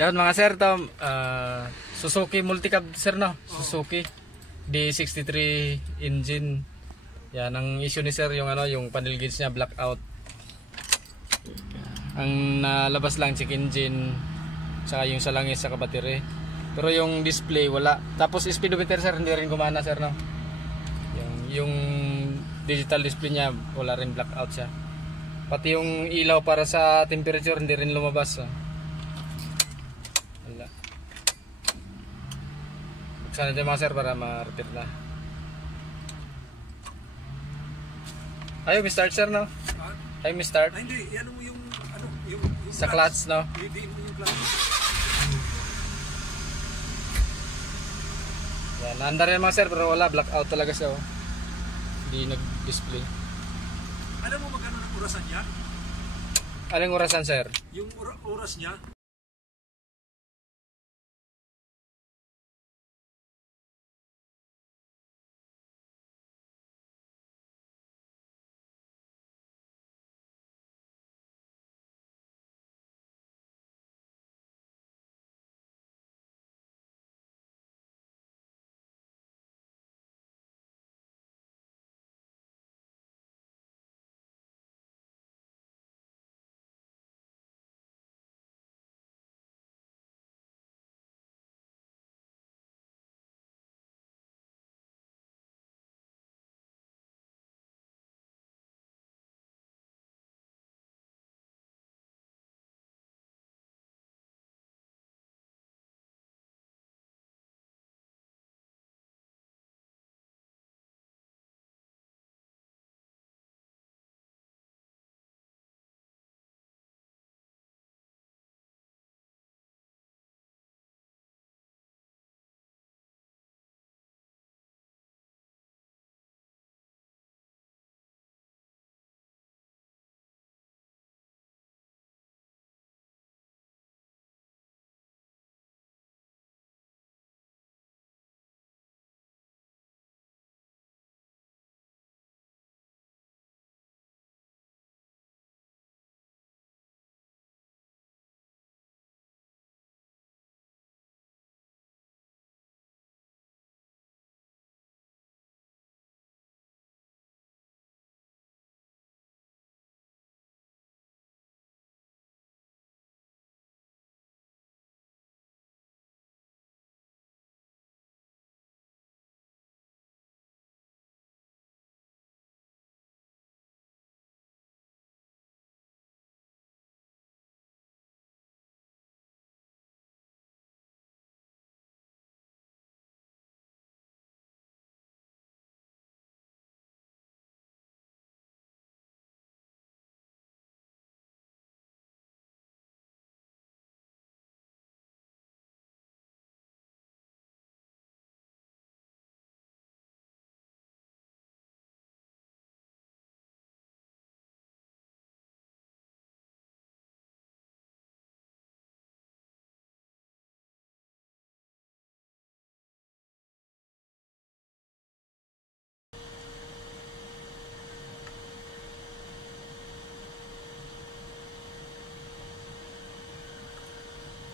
Yan mga sir, Suzuki Multicab sir, no? Suzuki D63 engine. Yan ang issue ni sir, yung yung panel gauge niya blackout. Ang nalabas lang check engine, saka yung salangis sa battery. Pero yung display wala. Tapos speedometer sir hindi rin gumana sir, no? Yung digital display niya wala rin, blackout siya. Pati yung ilaw para sa temperature hindi rin lumabas. Wala. Buksan natin mga sir para ma-repair na. Ayaw mi start sir, no? Ayaw mi start. Hindi, ano mo yung sa clutch, no? Hindi mo yung clutch. Yan, naandar yan mga sir pero wala, blackout talaga siya. Hindi nag-display. Alam mo magkano ng orasan niya? Aling orasan sir? Yung oras niya?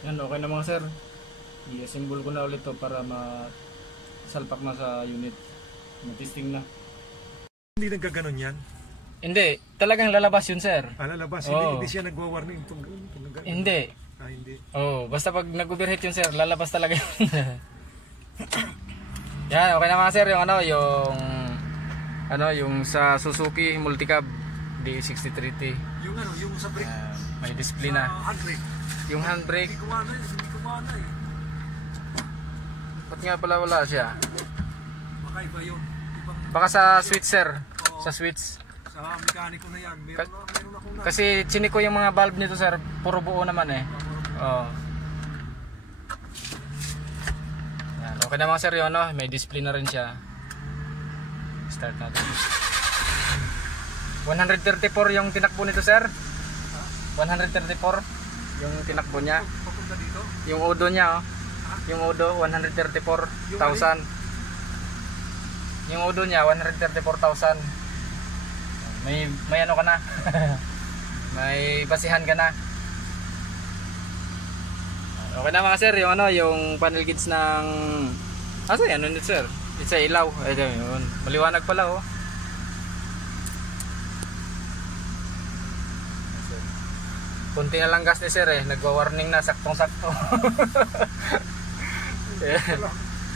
Yan, okay na mga sir. I-assemble ko na ulit to para masalpak na sa unit. Matesting na. Hindi nagkaganon yan? Hindi, talagang lalabas yun sir. Lalabas? Oo. Hindi siya nagwa-warning? Hindi. Hindi. Basta pag nag-overheat yun sir, lalabas talaga yun. Yan, okay na mga sir, yung sa Suzuki Multicab D63T. Yung sa brake? May display na. Handbrake? Yung handbrake. Hindi kumana eh. Ba't nga pala wala siya? Baka iba yun. Baka sa switch sir. Sa switch. Sa mekaniko na yan. Meron akong na. Kasi chiniko yung mga valve nito sir, puro buo naman eh. Yan, okay na mga sir yun, may display na rin siya. Start natin. 134 yung tinakbo nito sir. 134 yung tinakbo niya. Papunta dito? Yung odo niya, yung odo 134,000. Yung odo niya 134,000. May ano ka na. May basihan ka na. Okay na mga sir, yung ano, yung panel gauge ng asa yan, ano sir? It's a ilaw. Ay, yun. Maliwanag pala oh. Kunti na lang gas ni sir eh, nagwa-warning na, saktong-sakto.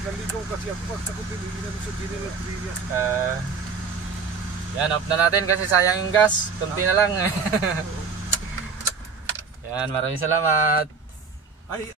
Naligaw kasi ako pag ako pinigilan sa General Trias. Yan, off na natin kasi sayang yung gas. Kunti na lang. Yan, maraming salamat. Ay,